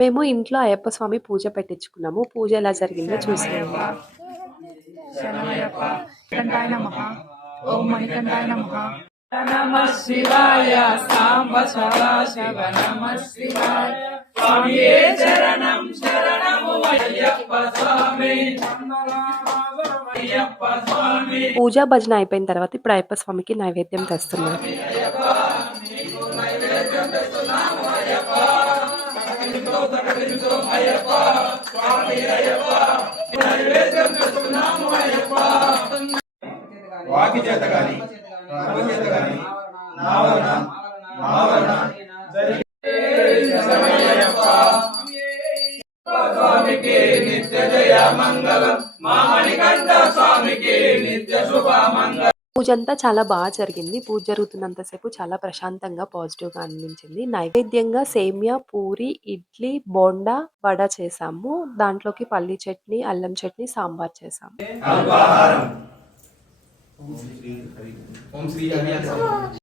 మేము ఇంట్లో అయ్యప్ప స్వామి పూజ పెట్టించుకున్నాము. పూజ ఎలా జరిగిందో చూసేయండి. శరణమయ్యప్ప కంఠాయ నమః. ఓం మణికంఠాయ నమః. నమః శివాయ సాంబ సదాశివ నమః శివాయ. స్వామియే శరణం శరణము అయ్యప్ప స్వామి. అయ్యప్ప స్వామి. పూజా భజన అయిపోయిన తర్వాత ఇప్పుడు అయ్యప్ప స్వామికి నైవేద్యం తెస్తున్నారు. వాకి చేత గాని నాలుగు చేత గాని నావరణ నావరణ స్వామికి నిత్య జయ మంగళం. మా మణికంఠ స్వామికి నిత్య శుభ మంగళం. పూజ అంతా చాలా బాగా జరిగింది. పూజ జరుగుతున్నంతసేపు చాలా ప్రశాంతంగా పాజిటివ్గా అనిపించింది. నైవేద్యంగా సేమియా, పూరి, ఇడ్లీ, బోండా, వడ చేసాము. దాంట్లోకి పల్లి చట్నీ, అల్లం చట్నీ, సాంబార్ చేసాము. అల్పాహారం. ఓం శ్రీ హరి. ఓం శ్రీ హరి.